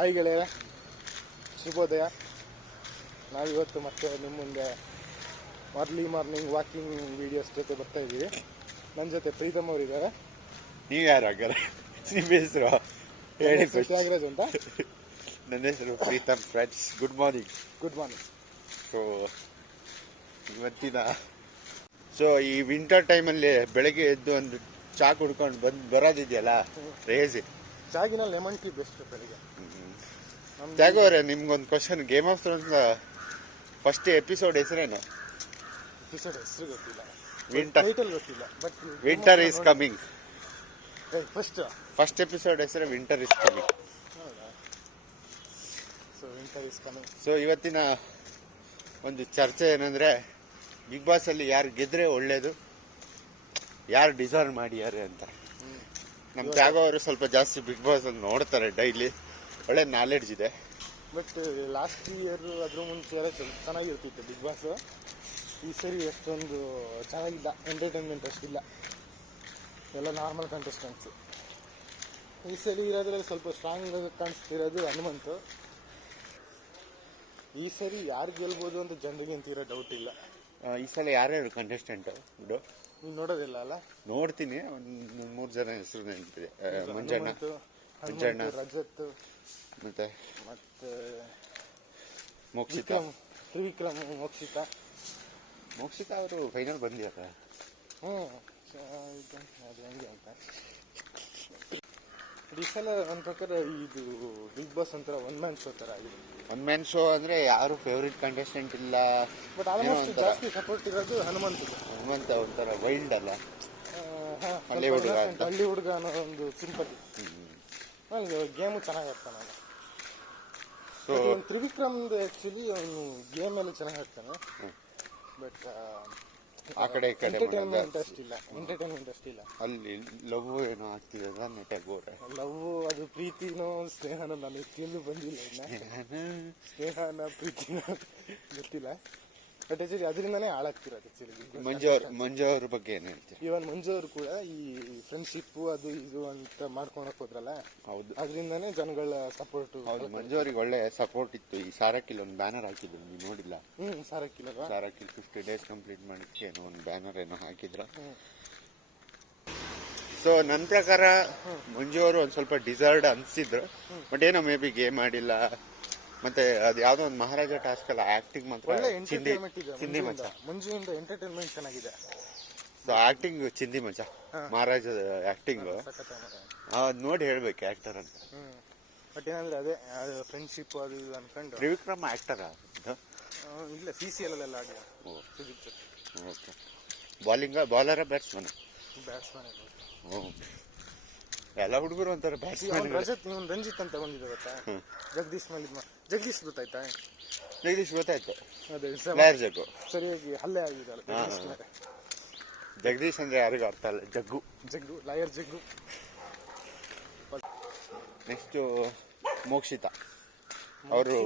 Hi ಗೆಳೆಯ, ಶುಭೋದಯ. ನಾವಿವತ್ತು ಮತ್ತೆ ನಿಮ್ಮ ಮುಂದೆ ಅರ್ಲಿ ಮಾರ್ನಿಂಗ್ ವಾಕಿಂಗ್ ವೀಡಿಯೋಸ್ ಜೊತೆ ಬರ್ತಾ ಇದ್ದೀವಿ. ನನ್ನ ಜೊತೆ ಪ್ರೀತಮ್ ಅವರಿದ್ದಾರೆ. ನೀವು ಯಾರು ಹಾಗಾರೆ? ನಿಮ್ಮ ಹೆಸರು ಹೇಳಿ. ತ್ಯಾಗರಾಜ್ ಅಂತ. ನನ್ನ ಹೆಸರು Pritam. Friends, good morning. Good morning. So ಈ ವಿಂಟರ್ ಟೈಮಲ್ಲಿ ಬೆಳಗ್ಗೆ ಎದ್ದು ಒಂದು ಚಾ ಕುಡ್ಕೊಂಡು ಬರೋದಿದೆಯಲ್ಲ, ರೇಜಿ. ಚಾಗಿನ ಲೆಮನ್ ಟೀ ಬೆಸ್ಟ್ ಬೆಳಿಗ್ಗೆ. ತ್ಯಾಗೋರೆ, ನಿಮ್ಗೊಂದು question. Game of Thrones first episode ಹೆಸರೇನು? ಎಪಿಸೋಡ್ ಹೆಸರು ಗೊತ್ತಿಲ್ಲ, ವಿಂಟರ್ ಟೈಟಲ್ ಗೊತ್ತಿಲ್ಲ. But winter is coming. First episode ಹೆಸರು winter is coming. So winter is coming. So ಇವತ್ತಿನ ಒಂದು ಚರ್ಚೆ ಏನಂದ್ರೆ, ಬಿಗ್ ಬಾಸ್ ಅಲ್ಲಿ ಯಾರು ಗೆದ್ರೆ ಒಳ್ಳೇದು, ಯಾರು ಡಿಸರ್ವ್ ಮಾಡಿದ್ದಾರೆ ಅಂತ. ನಮ್ಮ ತ್ಯಾಗ ಅವರು ಸ್ವಲ್ಪ ಜಾಸ್ತಿ ಬಿಗ್ ಬಾಸ್ ಅಲ್ಲಿ ನೋಡ್ತಾರೆ, ಡೈಲಿ ಒಳ್ಳೆ ನಾಲೆಡ್ಜ್ ಇದೆ. ಬಟ್ ಲಾಸ್ಟ್ ಇಯರ್ ಅದ್ರ ಮುಂಚೆ ಎಲ್ಲ ಚೆನ್ನಾಗಿರ್ತಿತ್ತು ಬಿಗ್ ಬಾಸ್. ಈ ಸರಿ ಅಷ್ಟೊಂದು ಚೆನ್ನಾಗಿಲ್ಲ, ಎಂಟರ್ಟೈನ್ಮೆಂಟ್ ಅಷ್ಟಿಲ್ಲ, ಎಲ್ಲ ನಾರ್ಮಲ್ ಕಂಟೆಸ್ಟೆಂಟ್ಸು. ಈ ಸರಿ ಇರೋದ್ರಲ್ಲಿ ಸ್ವಲ್ಪ ಸ್ಟ್ರಾಂಗ್ ಕಾಣಿಸ್ತಿರೋದು ಹನುಮಂತು. ಈ ಸರಿ ಯಾರು ಗೆಲ್ಬೋದು ಅಂತ ಜನರಿಗೆ ಅಂತಿರೋ ಡೌಟ್ ಇಲ್ಲ. ಈ ಸಲ ಯಾರ್ಯಾರು ಕಂಟೆಸ್ಟೆಂಟ್ ನೀವು ನೋಡೋದಿಲ್ಲ ಅಲ್ಲ? ನೋಡ್ತೀನಿ, ಒಂದು 3 ಜನ ಹೆಸರು ನೆನಪಿದೆ. ಮಂಜಣ್ಣ, ರಜತ್, ಮತ್ತೆ ಮೋಕ್ಷಿತಾ, ತ್ರಿವಿಕ್ರಮ್, ಮೋಕ್ಷಿತಾ ಅವರು ಫೈನಲ್ ಬಂದಿದ್ದಾರೆ. ಅದು ಹೆಂಗೆ ಅಂತ ಈ ಸಲ ನನ್ನ ಪ್ರಕಾರ ಇದು ಬಿಗ್ ಬಾಸ್ ಒಂಥರ ಒನ್ ಮ್ಯಾನ್ ಶೋ ಥರ ಆಗಿದೆ. ಒನ್ ಮ್ಯಾನ್ ಶೋ ಅಂದ್ರೆ ಯಾರು ಫೇವ್ರೇಟ್ ಕಂಟೆಸ್ಟೆಂಟ್ ಇಲ್ಲ. ಬಟ್ ಆಲ್ಮೋಸ್ಟ್ ಜಾಸ್ತಿ ಸಪೋರ್ಟ್ ಇರೋದು ಹನುಮಂತ. ಒಂಥರ ವೈಲ್ಡ್ ಅಲ್ಲ, ಹಳ್ಳಿ ಹುಡುಗ ಅನ್ನೋ ಒಂದು ಸಿಂಪತಿ. ಗೇಮು ಚೆನ್ನಾಗಿ ಆಡ್ತಾನೆ. ಸೊ ತ್ರಿವಿಕ್ರಮ್ದು ಆ್ಯಕ್ಚುಲಿ ಅವನು ಗೇಮ್ ಎಲ್ಲ ಚೆನ್ನಾಗಿ ಆಡ್ತಾನೆ. ಬಟ್ ಆ ಕಡೆ ಈ ಕಡೆ ಎಂಟರ್ಟೈನ್ಮೆಂಟ್ ಅಷ್ಟಿಲ್ಲ. ಅಲ್ಲಿ ಲವ್ ಏನೋ ಆಗ್ತಿದೆ ನೆಟ್ಟಾಗೋರೆ. ಲವ್ ಅದು ಪ್ರೀತಿನೋ ಸ್ನೇಹನೋ ನನಗೆ ತಿಳಿದು ಬಂದಿಲ್ಲ. ಸ್ನೇಹನ ಪ್ರೀತಿನೋ ಗೊತ್ತಿಲ್ಲ. ಬಟ್ ಆಕ್ಚುಲಿ ಅದರಿಂದನೇ ಹಾಳಾಗ್ತಿರೋದು. ಆಕ್ಚುಲಿ ಮಂಜು ಅವ್ರ ಬಗ್ಗೆ ಏನು ಹೇಳ್ತೀವಿ? ಇವನ್ ಮಂಜು ಅವರು ಕೂಡ ಈ ಫ್ರೆಂಡ್ಶಿಪ್ಪು ಅದು ಇದು ಅಂತ ಮಾಡ್ಕೊಳಕ್ ಹೋದ್ರಲ್ಲ, ಹೌದು, ಅದರಿಂದಾನೇ ಜನಗಳ ಸಪೋರ್ಟ್. ಹೌದು, ಮಂಜು ಅವ್ರಿಗೆ ಒಳ್ಳೆ ಸಪೋರ್ಟ್ ಇತ್ತು. ಈ ಸಾರಕ್ಕಿಲ್ ಒಂದು ಬ್ಯಾನರ್ ಹಾಕಿದ್ರು, ನೀವು ನೋಡಿಲ್ಲ? ಸಾರಕ್ಕಿಲ್ 50 ಡೇಸ್ ಕಂಪ್ಲೀಟ್ ಮಾಡಕ್ಕೆ ಏನೋ ಒಂದು ಬ್ಯಾನರ್ ಏನೋ ಹಾಕಿದ್ರ. ಸೊ ನನ್ನ ಪ್ರಕಾರ ಮಂಜು ಅವರು ಒಂದ್ ಸ್ವಲ್ಪ ಡಿಸರ್ವ್ಡ್ ಅನ್ಸಿದ್ರು. ಬಟ್ ಏನೋ ಮೇ ಬಿ ಗೇಮ್ ಮಾಡಿಲ್ಲ. ಮತ್ತೆ ಅದು ಯಾವ್ದೋ ಒಂದು ಮಹಾರಾಜ ಟಾಸ್ಕ್ ಅಲ್ಲ, ಆಕ್ಟಿಂಗ್ ಮಾತ್ರ ಚಿಂದಿ ಮಚ್ಚ. ಮಂಜುವಿಂದ ಎಂಟರ್ಟೈನ್ಮೆಂಟ್ ಚೆನ್ನಾಗಿದೆ. ಸೊ ಆಕ್ಟಿಂಗ್ ಚಿಂದಿ ಮಚ್ಚ, ಮಹಾರಾಜ ಆಕ್ಟಿಂಗ್ ನೋಡಿ ಹೇಳ್ಬೇಕು ಆಕ್ಟರ್ ಅಂತ. ಬಟ್ ಏನಂದ್ರೆ ಅದೇ ಫ್ರೆಂಡ್ಶಿಪ್ ಅದು ಇದು ಅನ್ಕೊಂಡು. ತ್ರಿವಿಕ್ರಮ್ ಆಕ್ಟರ್ ಇಲ್ಲ, CCL ಅಲ್ಲೆಲ್ಲ ಆಡಿದ. ಓಕೆ. ಬಾಲರ ಬ್ಯಾಟ್ಸ್ಮನ್. ಎಲ್ಲ ಹುಡುಗರು ಅಂತಾರೆ ಬ್ಯಾಟ್ಸ್ಮನ್. ರಂಜಿತ್ ಅಂತ ಬಂದಿದೆ ಗೊತ್ತಾ? ಜಗದೀಶ್ ಗೊತ್ತಾಯ್ತಾ? ಜಗದೀಶ್ ಗೊತ್ತಾಯ್ತು. ಅದೇ ಜಗ್ಗು ಸರಿಯಾಗಿ ಹಲ್ಲೆ ಆಗಿದ್ದಲ್ಲ ಜಗದೀಶ್ ಅಂದ್ರೆ ಯಾರಿಗೂ ಅರ್ಥ ಅಲ್ಲ. ಜಗ್ಗು ಲಾಯರ್ ಜಗ್ಗು. ನೆಕ್ಸ್ಟ್ ಮೋಕ್ಷಿತಾ ಅವರು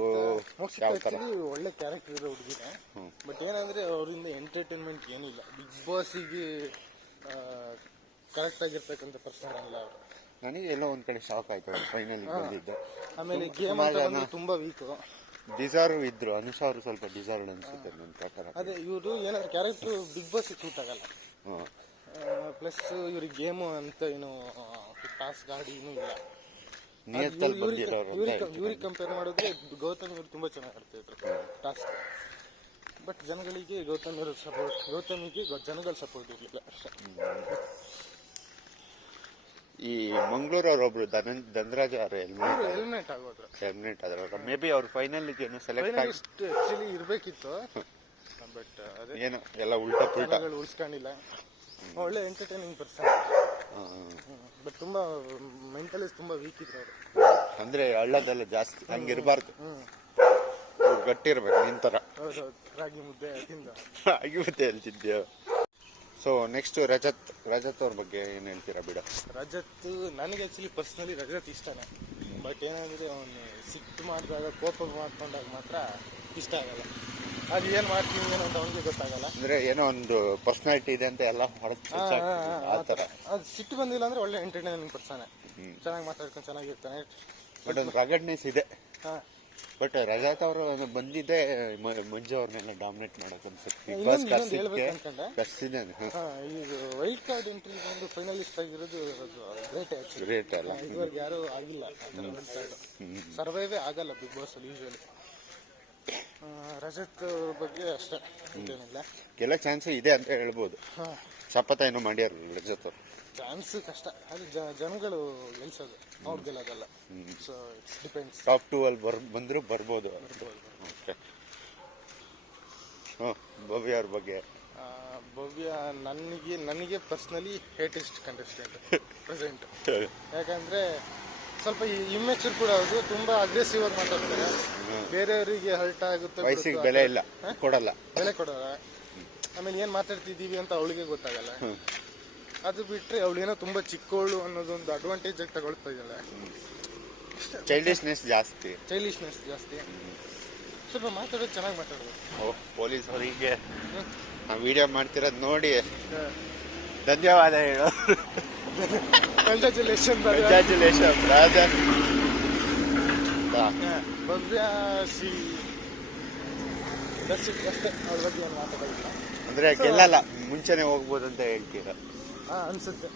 ಒಳ್ಳೆ ಕ್ಯಾರೆಕ್ಟರ್ ಇರೋ ಹುಡುಗಿನೇ. ಬಟ್ ಏನಂದ್ರೆ ಅವರಿಂದ ಎಂಟರ್ಟೈನ್ಮೆಂಟ್ ಏನಿಲ್ಲ. ಬಿಗ್ ಬಾಸಿಗೆ ಕರೆಕ್ಟ್ ಆಗಿರ್ತಕ್ಕಂಥ ಪರ್ಸನ್ ಅಲ್ಲ ಅವರು. ನನಗೆ ಎಲ್ಲೋ ಒಂದ್ ಕಡೆ ಶಾಕ್ ಆಯ್ತು ಫೈನಲ್ ಬಂದಿದ್ದು. ಆಮೇಲೆ ಗೇಮ್ ತುಂಬಾ ವೀಕ್. ಡಿಸರ್ವ್ ಇದ್ರು. ಅನುಷಾ ಅವರು ಸ್ವಲ್ಪ ಡಿಸರ್ವ್ ಅನ್ಸುತ್ತೆ ನನ್ನ ಪ್ರಕಾರ. ಅದೇ ಇವರು ಏನಾದ್ರು ಕ್ಯಾರೆಕ್ಟರ್ ಬಿಗ್ ಬಾಸ್ ಸೂಟ್ ಆಗಲ್ಲ. ಪ್ಲಸ್ ಇವ್ರಿಗೆ ಗೇಮು ಅಂತ ಏನು ಟಾಸ್ಕ್ ಗಾಡಿನೂ ಇಲ್ಲ. ಇವ್ರಿಗೆ ಕಂಪೇರ್ ಮಾಡಿದ್ರೆ ಗೌತಮ್ ಇವರು ತುಂಬಾ ಚೆನ್ನಾಗಿ ಆಡ್ತಾ ಇದ್ರು ಟಾಸ್ಕ್. ಬಟ್ ಜನಗಳಿಗೆ ಗೌತಮಿಗೆ ಜನಗಳ ಸಪೋರ್ಟ್ ಇರಲಿಲ್ಲ. ಈ ಮಂಗಳೂರವ್ರೊಬ್ರು ಧನರಾಜ್ ಅವರು ಎಲಿಮಿನೇಟ್ ಆದ್ರು. ಮೇ ಬಿ ಅವ್ರು ಫೈನಲ್ ಸೆಲೆಕ್ಟ್ ಆಕ್ಚುಲಿ ಇರ್ಬೇಕಿತ್ತು. ಬಟ್ ಏನೋ ಎಲ್ಲ ಉಲ್ಟಾ ಉಳಿಸ್ಕೊಂಡಿಲ್ಲ. ಒಳ್ಳೆ ಎಂಟರ್ಟೈನಿಂಗ್ ಪರ್ಸನ್. ಬಟ್ ತುಂಬಾ ಮೆಂಟಲಿ ತುಂಬಾ ವೀಕ್ ಇದ್ರು ಅವರು. ಅಂದ್ರೆ ಹಳ್ಳದೆಲ್ಲ ಜಾಸ್ತಿ ಹಂಗಿರ್ಬಾರ್ದು, ಗಟ್ಟಿರ್ಬೇಕು ನಿಂತರ. ರಾಗಿ ಮುದ್ದೆ ಹೇಳ್ತಿದ್ದೆ. ಸೊ ನೆಕ್ಸ್ಟ್ ರಜತ್ ಅವ್ರ ಬಗ್ಗೆ ಏನ್ ಹೇಳ್ತೀರಾ? ಬಿಡ ರಜತ್ ನನಗೆ ಆಕ್ಚುಲಿ ಪರ್ಸನಲಿ ರಜತ್ ಇಷ್ಟನೇ. ಬಟ್ ಏನಂದ್ರೆ ಅವನು ಸಿಟ್ಟು ಮಾಡಿದಾಗ, ಕೋಪ ಮಾಡ್ಕೊಂಡಾಗ ಮಾತ್ರ ಇಷ್ಟ ಆಗಲ್ಲ. ಅದು ಏನ್ ಮಾಡ್ತೀನಿ ಏನೋ ಅಂತ ಅವನಿಗೆ ಗೊತ್ತಾಗಲ್ಲ. ಅಂದ್ರೆ ಏನೋ ಒಂದು ಪರ್ಸನಾಲಿಟಿ ಇದೆ ಅಂತ ಎಲ್ಲ ಅದು ಸಿಟ್ಟು ಬಂದಿಲ್ಲ ಅಂದ್ರೆ ಒಳ್ಳೆ ಎಂಟರ್ಟೈನಿಂಗ್ ಪರ್ಸನ್. ಚೆನ್ನಾಗಿ ಮಾತಾಡ್ಕೊಂಡು ಚೆನ್ನಾಗಿರ್ತಾನೆ. ಬಟ್ ಒಂದು ರಗಡ್ನೆಸ್ ಇದೆ. ಹಾಂ, ಬಟ್ ರಜಾತ್ ಅವರು ಬಂದಿದ್ದೆ ಮಂಜು ಅವ್ರನ್ನೆಲ್ಲ ಡಾಮಿನೇಟ್ ಮಾಡೋಕೆ ಅನ್ಸುತ್ತೆ. ಇನ್ನೊಂದು ಹೇಳ್ಬೇಕು ಅನ್ಕೊಂಡೆ. ಕರ್ಸಿದ್ದಾನೆ. ಈಗ ವೈಲ್ಡ್ ಕಾರ್ಡ್ ಎಂಟ್ರಿ ಬಂದು ಫೈನಲಿಸ್ಟ್ ಆಗಿರೋದು ಗ್ರೇಟ್ ಆ್ಯಕ್ಚುಲಿ. ಗ್ರೇಟ್ ಅಲ್ಲ, ಇದುವರೆಗೆ ಯಾರೂ ಆಗಿಲ್ಲ ವೈಲ್ಡ್ ಕಾರ್ಡ್. ಸರ್ವೈವೇ ಆಗಲ್ಲ ಬಿಗ್ ಬಾಸ್ ಅಲ್ಲಿ ಯೂಶಲಿ. ರಜತ್ ಬಗ್ಗೆ ಅಷ್ಟೇ, ಏನಿಲ್ಲ. ಗೆಲ್ಲ ಚಾನ್ಸ್ ಇದೆ ಅಂತ ಹೇಳ್ಬೋದು. ಶಪಥ ಏನೋ ಮಾಡ್ಯಾರ ರಜತ್ ಅವರು. ಚಾನ್ಸ್ ಕಷ್ಟ, ಅದು ಜನಗಳು ಗೆಲ್ಸೋದು, ಅವ್ರು ಗೆಲ್ಲೋದಲ್ಲ. So it's depends. ಟಾಪ್ 2 ಅಲ್ಲಿ ಬಂದರೂ ಬರ್ಬೋದು. ಓಕೆ. ಭವ್ಯ ಅವ್ರ ಬಗ್ಗೆ. ಭವ್ಯ ನನಗೆ ಪರ್ಸ್ನಲಿ ಹೇಟೆಸ್ಟ್ ಕಂಟೆಸ್ಟೆಂಟ್ ಪ್ರೆಸೆಂಟ್. ಯಾಕಂದ್ರೆ ಸ್ವಲ್ಪ ಇಮ್ಮೆಚೂರ್ ಕೂಡ ಹೌದು, ತುಂಬಾ ಅಗ್ರೆಸಿವ್ ಆಗಿ ಮಾತಾಡ್ತಾರೆ. ಬೇರೆಯವರಿಗೆ ಹರ್ಟ್ ಆಗುತ್ತೆ, ವಯಸ್ಸಿಗೆ ಬೆಲೆ ಇಲ್ಲ, ಕೊಡಲ್ಲ, ಬೆಲೆ ಕೊಡಲ್ಲ. ಆಮೇಲೆ ಏನ್ ಮಾತಾಡ್ತಿದೀವಿ ಅಂತ ಅವಳಿಗೆ ಗೊತ್ತಾಗಲ್ಲ. ಅದು ಬಿಟ್ರೆ ಅವಳೇನೋ ತುಂಬಾ ಚಿಕ್ಕವಳು ಅನ್ನೋದೊಂದು ಅಡ್ವಾಂಟೇಜ್ ಆಗಿ ತಗೊಳ್ತಾ ಇದ್ದಾಳೆ. ಚೈಲ್ಡಿಶ್ನೆಸ್ ಜಾಸ್ತಿ. ಸ್ವಲ್ಪ ಮಾತಾಡೋದು ಚೆನ್ನಾಗಿ ಮಾತಾಡೋದು. ಪೊಲೀಸ್ ಅವರಿಗೆ ನಾವು ವಿಡಿಯೋ ಮಾಡ್ತಿರೋದು ನೋಡಿ ಧನ್ಯವಾದ ಹೇಳೋ. Congratulation brother. ಭವ್ಯ ಅಷ್ಟೇ, ಅವ್ರ ಬಗ್ಗೆ ಏನು ಮಾತಾಡೋದಿಲ್ಲ. ಅಂದ್ರೆ ಗೆಲ್ಲಲ್ಲ, ಮುಂಚೆನೆ ಹೋಗ್ಬೋದು ಅಂತ ಹೇಳ್ತೀರ ಅನ್ಸುತ್ತೆ.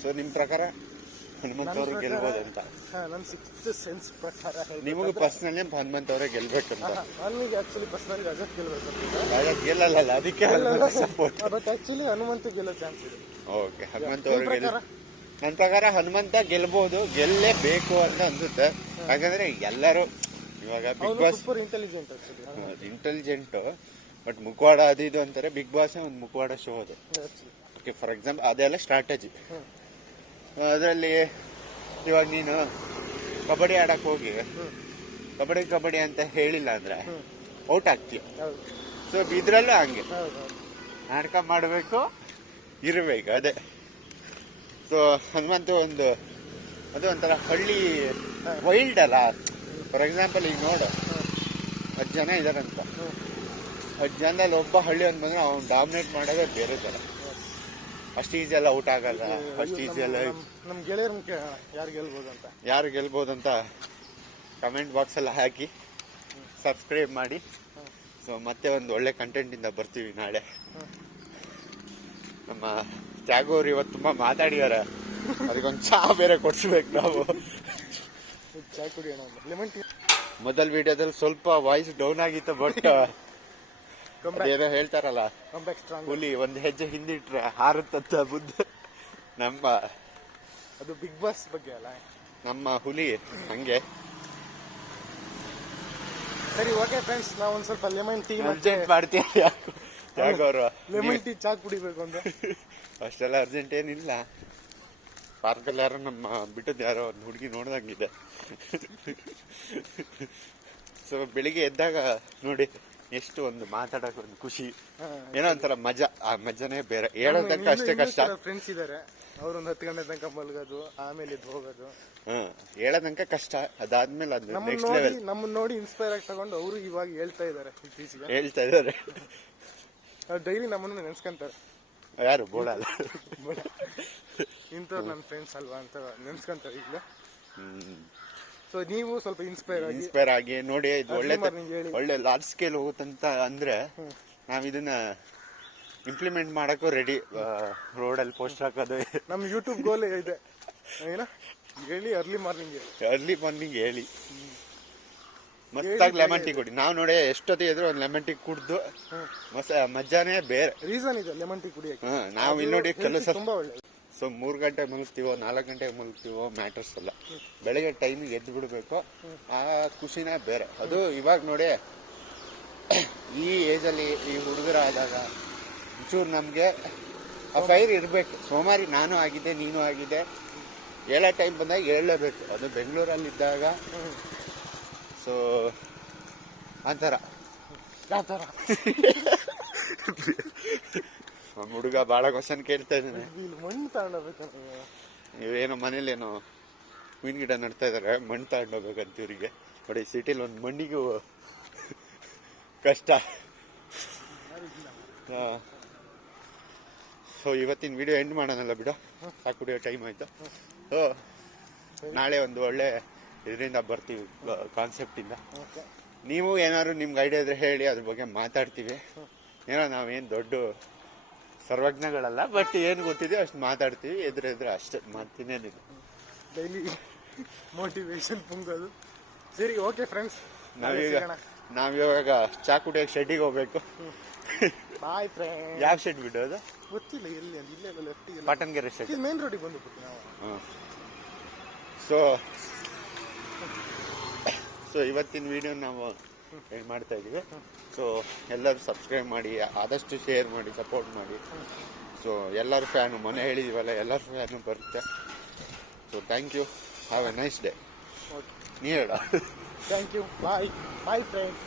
ಸೊ ನಿಮ್ ಪ್ರಕಾರ ಹನುಮಂತ್ ಅವರು ಗೆಲ್ಬೋದು ಅಂತ? ನನ್ನ ಸಿಕ್ಸ್ತ್ ಸೆನ್ಸ್ ಪ್ರಕಾರ. ನಿಮಗೂ ಪರ್ಸನಲಿ ಹನುಮಂತ್ ಅವರೇ ಗೆಲ್ಬೇಕಂತ? ನನಗೆ ಆಕ್ಚುಲಿ ಪರ್ಸನಲಿ ರಜತ್ ಗೆಲ್ಬೇಕು. ರಜತ್ ಗೆಲ್ಲಲ್ಲ, ಅದಕ್ಕೆ ಸಪೋರ್ಟ್. ಬಟ್ ಆಕ್ಚುಲಿ ಹನುಮಂತ ಗೆಲ್ಲೋ ಚಾನ್ಸ್ ಇದೆ. ಓಕೆ, ಹನುಮಂತ್ ಅವರು ನನ್ನ ಪ್ರಕಾರ ಹನುಮಂತ ಗೆಲ್ಬಹುದು, ಗೆಲ್ಲೇಬೇಕು ಅಂತ ಅನ್ಸುತ್ತೆ. ಯಾಕಂದ್ರೆ ಎಲ್ಲರೂ ಇವಾಗ Bigg Boss super intelligent, intelligent. But ಮುಖವಾಡ ಅದು ಇದು ಅಂತಾರೆ. ಬಿಗ್ ಬಾಸ್ ಒಂದು ಮುಖವಾಡ ಶೋ ಅದು. ಓಕೆ, ಫಾರ್ ಎಕ್ಸಾಂಪಲ್ ಅದೆಲ್ಲ ಸ್ಟ್ರಾಟಜಿ. ಅದರಲ್ಲಿ ಇವಾಗ ನೀನು ಕಬಡ್ಡಿ ಆಡಕ್ ಹೋಗಿ ಕಬಡ್ಡಿ ಅಂತ ಹೇಳಿಲ್ಲ ಅಂದ್ರೆ ಔಟ್ ಆಗ್ತೀಯ. ಸೊ ಇದ್ರಲ್ಲೂ ಹಂಗೆ ನಾಟಕ ಮಾಡಬೇಕು, ಇರಬೇಕು, ಅದೇ. ಸೊ ಹನುಮಂತ ಅದು ಒಂಥರ ಹಳ್ಳಿ ವೈಲ್ಡ್ ಅಲ್ಲ. ಫಾರ್ ಎಕ್ಸಾಂಪಲ್ ಈಗ ನೋಡು, 10 ಜನ ಇದಾರಂತ, 10 ಜನದಲ್ಲಿ ಒಬ್ಬ ಹಳ್ಳಿ ಅಂತ ಬಂದ್ರೆ ಅವ್ನು ಡಾಮಿನೇಟ್ ಮಾಡೋದೇ ಬೇರೆ ಥರ. ಅಷ್ಟು ಈಸಿ ಎಲ್ಲ ಔಟ್ ಆಗಲ್ಲ, ಅಷ್ಟು ಈಸಿ ಎಲ್ಲ. ನಮ್ಮ ಗೆಳೆಯರು ಯಾರು ಗೆಲ್ಬೋದಂತ ಕಮೆಂಟ್ ಬಾಕ್ಸಲ್ಲಿ ಹಾಕಿ ಸಬ್ಸ್ಕ್ರೈಬ್ ಮಾಡಿ. ಸೊ ಮತ್ತೆ ಒಂದು ಒಳ್ಳೆ ಕಂಟೆಂಟಿಂದ ಬರ್ತೀವಿ ನಾಳೆ. ನಮ್ಮ ತ್ಯಾಗೋರು ಇವತ್ತು ತುಂಬ ಮಾತಾಡಿದಾರೆ, ಅದಕ್ಕೊಂದು ಚಹಾ ಬೇರೆ ಕೊಡ್ಸ್ಬೇಕು ನಾವು. ಚಹಾ ಕುಡಿಯೋಣ. ಲೆಮನ್ ಟೀ ಮೊದಲ ವಿಡಿಯೋದಲ್ಲಿ ಸ್ವಲ್ಪ ವಾಯ್ಸ್ ಡೌನ್ ಆಗಿತ್ತು, ಬಟ್ ಏನೋ ಹೇಳ್ತಾರಲ್ಲ, ಹುಲಿ ಒಂದು ಹೆಜ್ಜೆ ಹಿಂದಿಟ್ರೆ ಹಾರುತ್ತಂತ ಬುದ್ಧ. ಅದು ಬಿಗ್ ಬಾಸ್ ಬಗ್ಗೆ ಅಲ್ಲ, ನಮ್ಮ ಹುಲಿ ಹಂಗೆ. ಸರಿ, ಓಕೆ ಫ್ರೆಂಡ್ಸ್, ನಾವು ಒಂದ್ ಸ್ವಲ್ಪ ಲೆಮನ್ ಟೀ ಮಾಡ್ತೀವಿ. ತ್ಯಾಗೋರು ಲೆಮನ್ ಟೀ ಚಹಾ ಕುಡಿಬೇಕು ಅಂತ. ಅಷ್ಟೆಲ್ಲ ಅರ್ಜೆಂಟ್ ಏನಿಲ್ಲ. ಪಾರ್ಕಲ್ಲಿ ಯಾರೋ ನಮ್ಮ ಬಿಟ್ಟದ್ದು ಯಾರೋ ಒಂದು ಹುಡುಗಿ ನೋಡ್ದಂಗಿದೆ. ಸೊ ಬೆಳಿಗ್ಗೆ ಎದ್ದಾಗ ನೋಡಿ ಎಷ್ಟು ಒಂದು ಮಾತಾಡಕ್ ಒಂದು ಖುಷಿ, ಏನೋ ಒಂಥರ ಮಜಾ. ಆ ಮಜಾನೇ ಬೇರೆ, ಹೇಳೋದ್ ತನಕ ಅಷ್ಟೇ ಕಷ್ಟ. ಫ್ರೆಂಡ್ಸ್ ಇದಾರೆ, ಅವ್ರೊಂದು 10 ಗಂಟೆ ತನಕ ಮಲ್ಗೋದು, ಆಮೇಲೆ ಎದ್ದು ಹೋಗೋದು. ಹೇಳೋ ತನಕ ಕಷ್ಟ, ಅದಾದ್ಮೇಲೆ ಅದು ನೆಕ್ಸ್ಟ್ ಲೆವೆಲ್. ನಮ್ಮನ್ನ ನೋಡಿ ಇನ್ಸ್ಪೈರ್ ಆಗಿ ತಗೊಂಡು ಅವರು ಇವಾಗ ಹೇಳ್ತಾ ಇದಾರೆ. ಡೈಲಿ ನಮ್ಮನ್ನು ನೆನ್ಸ್ಕೊಂತಾರೆ. ಯಾರು ಬೋಳಲ್ಲ, ಇಂಥವ್ರು ನನ್ನ ಫ್ರೆಂಡ್ಸ್ ಅಲ್ವಾ ಅಂತ ನೆನ್ಸ್ಕೊಂತಾರೆ ಈಗಲೂ. ಸೊ ನೀವು ಸ್ವಲ್ಪ ಇನ್ಸ್ಪೈರ್ ಆಗಿ ನೋಡಿ, ಇದು ಒಳ್ಳೆ ಲಾರ್ಜ್ ಸ್ಕೇಲ್ ಹೋಗುತ್ತಂತ ಅಂದ್ರೆ ನಾವ್ ಇದನ್ನ ಇಂಪ್ಲಿಮೆಂಟ್ ಮಾಡಕ್ಕೂ ರೆಡಿ. ರೋಡಲ್ಲಿ ಪೋಸ್ಟ್ ಹಾಕೋದು ನಮ್ ಯೂಟ್ಯೂಬ್ ಗೋಲ್ ಇದೆ. ಹೇಳಿ ಅರ್ಲಿ ಮಾರ್ನಿಂಗ್ ಹೇಳಿ ಮಸ್ತಾಗಿ ಲೆಮನ್ ಟೀ ಕೊಡಿ. ನಾವು ನೋಡಿ ಎಷ್ಟೊತ್ತಿಗೆ ಇದ್ರು ಒಂದು ಲೆಮನ್ ಟೀ ಕುಡ್ದು ಮಜಾನೇ ಬೇರೆ. ರೀಸನ್ ಇದೆ ಲೆಮನ್ ಟೀ ಕುಡಿಯಕ್ಕೆ. ನಾವು ಇಲ್ಲಿ ನೋಡಿ ಕೆಲಸ ತುಂಬಾ ಒಳ್ಳೆ. ಸೊ 3 ಗಂಟೆಗೆ ಮಲಗ್ತೀವೋ 4 ಗಂಟೆಗೆ ಮಲಗ್ತೀವೋ ಮ್ಯಾಟರ್ಸ್ ಅಲ್ಲ, ಬೆಳಗ್ಗೆ ಟೈಮಿಗೆ ಎದ್ದು ಬಿಡಬೇಕು. ಆ ಖುಷಿನೇ ಬೇರೆ. ಅದು ಇವಾಗ ನೋಡಿ, ಈ ಏಜಲ್ಲಿ ಈ ಹುಡುಗರಾದಾಗ ಒಂಚೂರು ನಮಗೆ ಆ ಫೈರ್ ಇರಬೇಕು. ಸೋಮಾರಿ ನಾನು ಆಗಿದ್ದೆ, ನೀನು ಆಗಿದ್ದೆ. ಹೇಳೋ ಟೈಮ್ ಬಂದಾಗ ಹೇಳಲೇಬೇಕು. ಅದು ಬೆಂಗಳೂರಲ್ಲಿದ್ದಾಗ ಸೊ ಅಂತರ ನಮ್ಮ ಹುಡುಗ ಭಾಳ ಕ್ವಶನ್ ಕೇಳ್ತಾ ಇದ್ದಾನೆ. ಇವೇನೋ ಮನೇಲೇನೋ ಹೂವಿನ ಗಿಡ ನಡ್ತಾ ಇದಾರೆ, ಮಣ್ಣು ತಗೊಂಡೋಗ್ಬೇಕಂತ ಇವ್ರಿಗೆ. ನೋಡಿ ಸಿಟಿಲಿ ಒಂದು ಮಣ್ಣಿಗೂ ಕಷ್ಟ. ಸೊ ಇವತ್ತಿನ ವಿಡಿಯೋ ಎಂಡ್ ಮಾಡೋಣಲ್ಲ ಬಿಡು, ಸಾಕು, ಕುಡಿಯೋ ಟೈಮ್ ಆಯ್ತು. ಸೊ ನಾಳೆ ಒಂದು ಒಳ್ಳೆ ಇದರಿಂದ ಬರ್ತೀವಿ ಕಾನ್ಸೆಪ್ಟಿಂದ. ಓಕೆ. ನೀವು ಏನಾದ್ರು ನಿಮ್ಗೆ ಐಡಿಯಾ ಇದ್ರೆ ಹೇಳಿ, ಅದ್ರ ಬಗ್ಗೆ ಮಾತಾಡ್ತೀವಿ. ಏನೋ ನಾವೇನು ದೊಡ್ಡ ಸರ್ವಜ್ಞಗಳಲ್ಲ, ಬಟ್ ಏನು ಗೊತ್ತಿದೆ ಅಷ್ಟು ಮಾತಾಡ್ತೀವಿ. ಎದುರೆದ್ರೆ ಅಷ್ಟೇ, ಮಾತಿನೇನಿಲ್ಲ. Daily motivation ಪುಂಗೋದು. ಸರಿ, ಓಕೆ ಫ್ರೆಂಡ್ಸ್, ನಾವಿವಾಗ ಚಾ ಕುಡಿಯೋಕೆ ಶೆಡ್ಡಿಗೆ ಹೋಗ್ಬೇಕು. Boy friend. ಯಾವ ಶೆಡ್ ಬಿಡೋದು ಗೊತ್ತಿಲ್ಲ ಎಲ್ಲಿ ಅಂತ. ಇಲ್ಲೇ ಲೆಫ್ಟಿಗೆ ಪಾಟನ್ಗೆರೆ ಶೆಡ್. ಇದು ಮೇನ್ ರೋಡಿಗೆ ಬಂದ್ಬಿಟ್ಟು ನಾವು. ಸೊ ಇವತ್ತಿನ ವಿಡಿಯೋ ನಾವು ಏನು ಮಾಡ್ತಾ ಇದ್ದೀವಿ. ಸೊ ಎಲ್ಲರೂ ಸಬ್ಸ್ಕ್ರೈಬ್ ಮಾಡಿ, ಆದಷ್ಟು ಶೇರ್ ಮಾಡಿ, ಸಪೋರ್ಟ್ ಮಾಡಿ. ಸೊ ಎಲ್ಲರೂ ಫ್ಯಾನು, ಮೊನ್ನೆ ಹೇಳಿದೀವಲ್ಲ, ಎಲ್ಲರ ಫ್ಯಾನು ಬರುತ್ತೆ. So thank you, have a nice day. Okay, ನೀ ಹೇಳ. Thank you, bye bye friends.